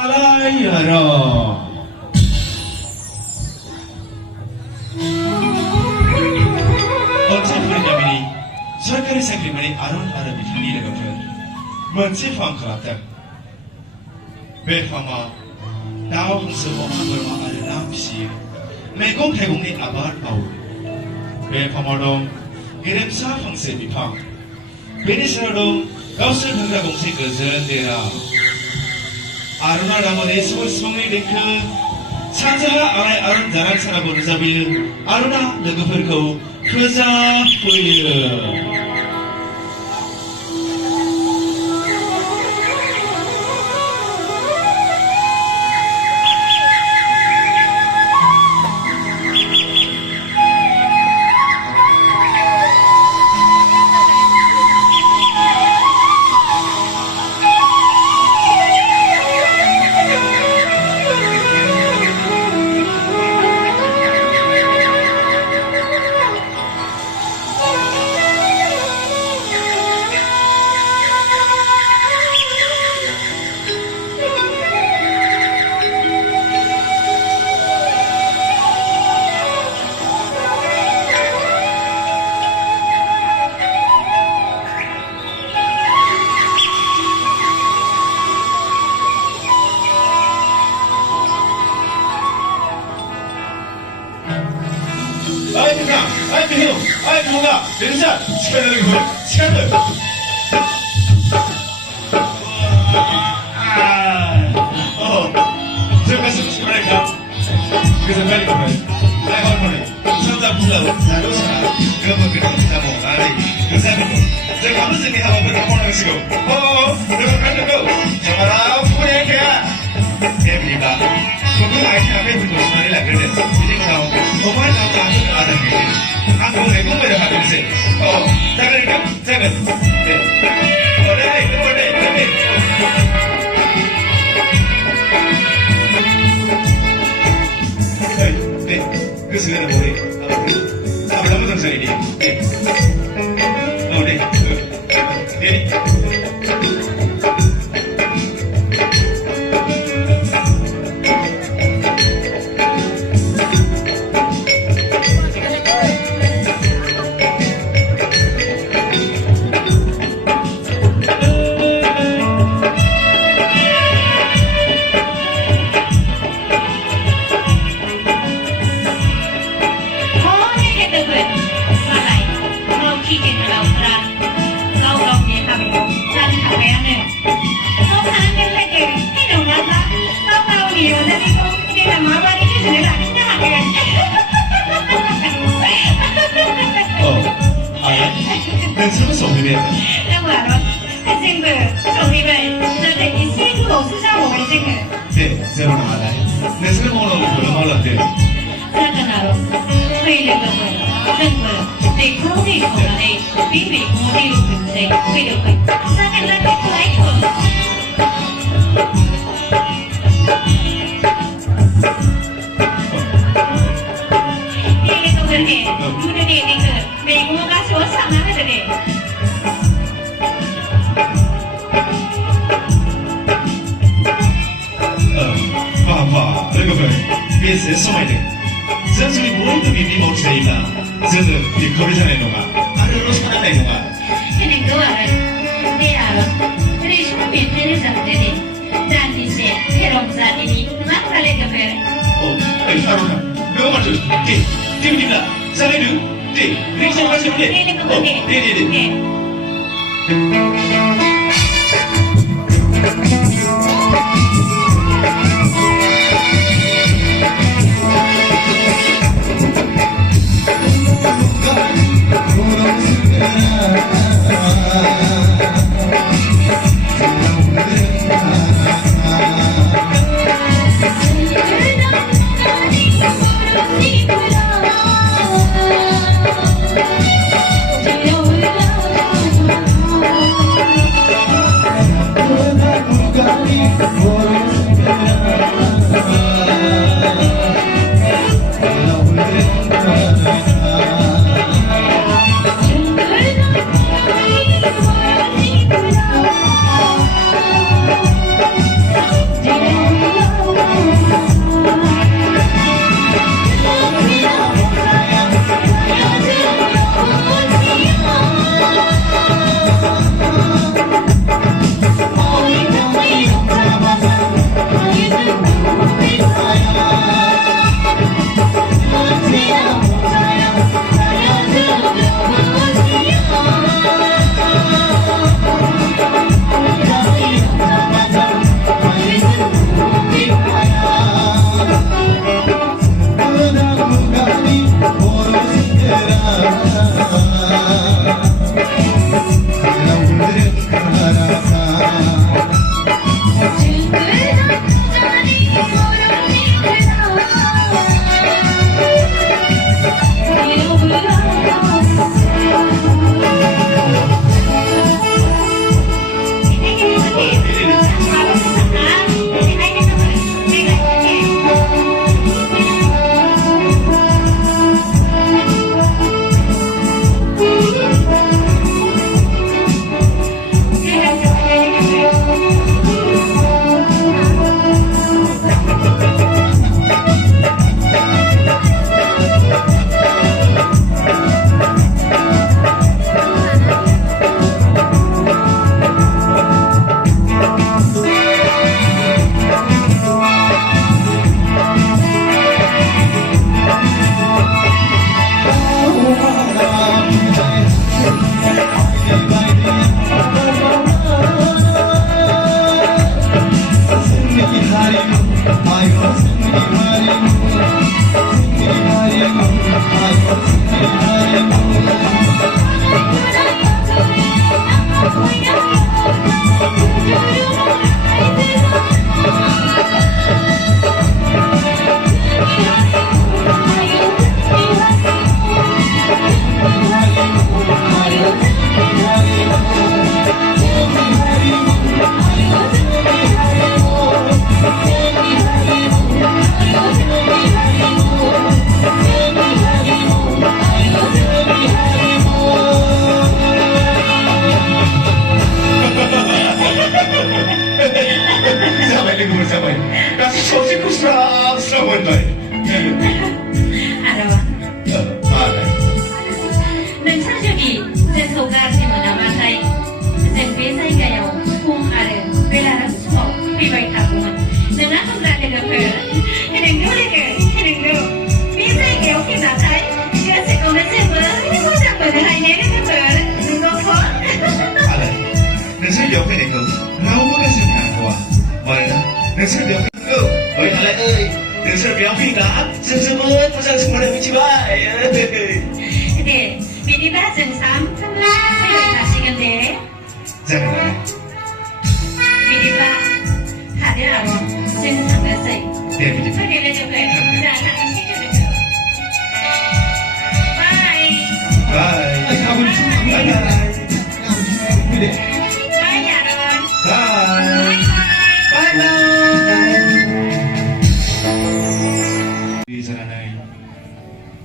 Alai, Aron. Oncet punya ini, sorkari sakri mani Aron ada di sini lega fer. Mencet fam kelatan. Befama, tahu semua berma ada nafsi. Megong tegong ni abar bau. Befama dong, kirim sah fangse bipang. Bini seradong, kau sedang gongsi kezen dera. Aron ada mana semua ni dekha. Sanjaha alai Aron jalan sana berzabil. Arona lega fer kau kerja punya. Ayo buka, dengar, sekarang lagi buka, sekarang. Oh, terima kasih mereka. Kesempatan kembali. Saya hormati. Sudah pulang, lalu sekarang kemudian kita mau lari. Kesempatan. Saya kamu sendiri apa berapa orang sih? Oh, dengan anda kau. Sekarang punya kaya. Dia bilang, kamu lagi apa pun semua ni lagi deh. Jadi kau, kamu ada ni. Aku mau berapa sih? Oh, jangan. Oh, dah. Hey, kesukaan boleh. Apa kamu tentang ini? Oh, deh. Ini. Dan semua sobi beda. Yang mana? Sehingga sobi beda. Jadi isi itu susah orang sehingga. Deh, saya mau Alai. Dan semua orang deh. Saya kenal. Pilih lepas. Sehingga dekorasi orang ni pilih model penting. Pilih pilih. Saya kenal lain pun. Pilih kemudian. Mudah ni ke. Minggu kasih osak mana tadi? Papa, lega fer. Biasa semua ini. Jangan curi boleh tu bibi mau cerita. Jangan di kerja ni noga. Ada urus mana ni noga. Ini dua orang. Ni Aron. Jadi semua bibi ni zaman ni. Dan di sini, Aron saat ini kenapa lega fer? Oh, Aron. Dua macam. Tim lah. Saya dulu. Ini saya masih boleh. Ini.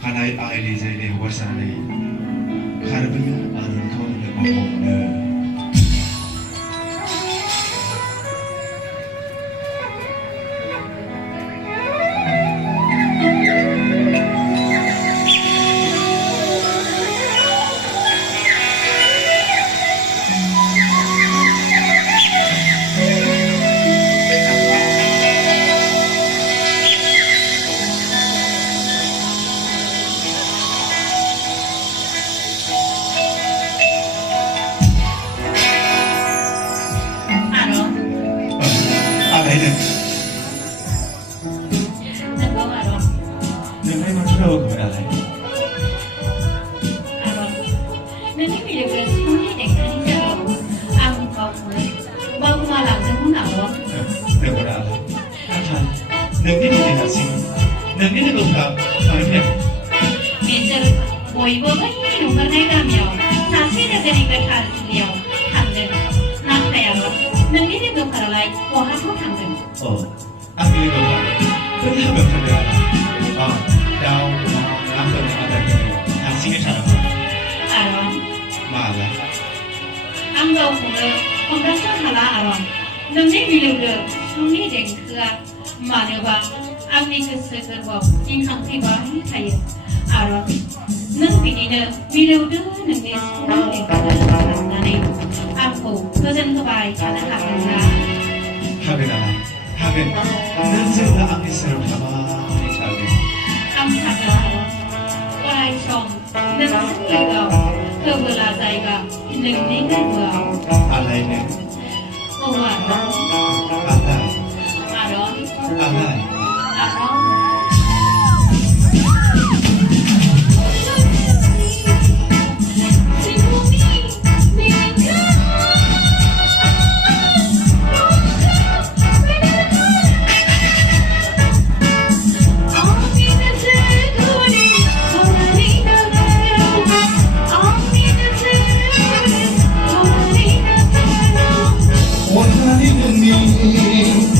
Alai Alai jadi wasanai, karena Aron kau tidak mau. Alai nih. Oh, Alai. Aron. Alai. Aron. What can you do?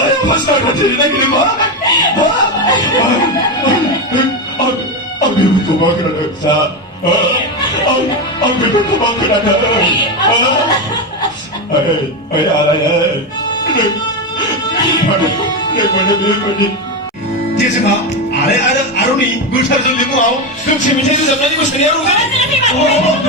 Alai masuk ke sini lagi nih, Pak. Ambil itu makan ada. Ambil itu makan ada. Alai. Mana dia? Dia cuma Aroni, gusar jeli mau, kau cemil zaman ini musnah Aron kan? Oh,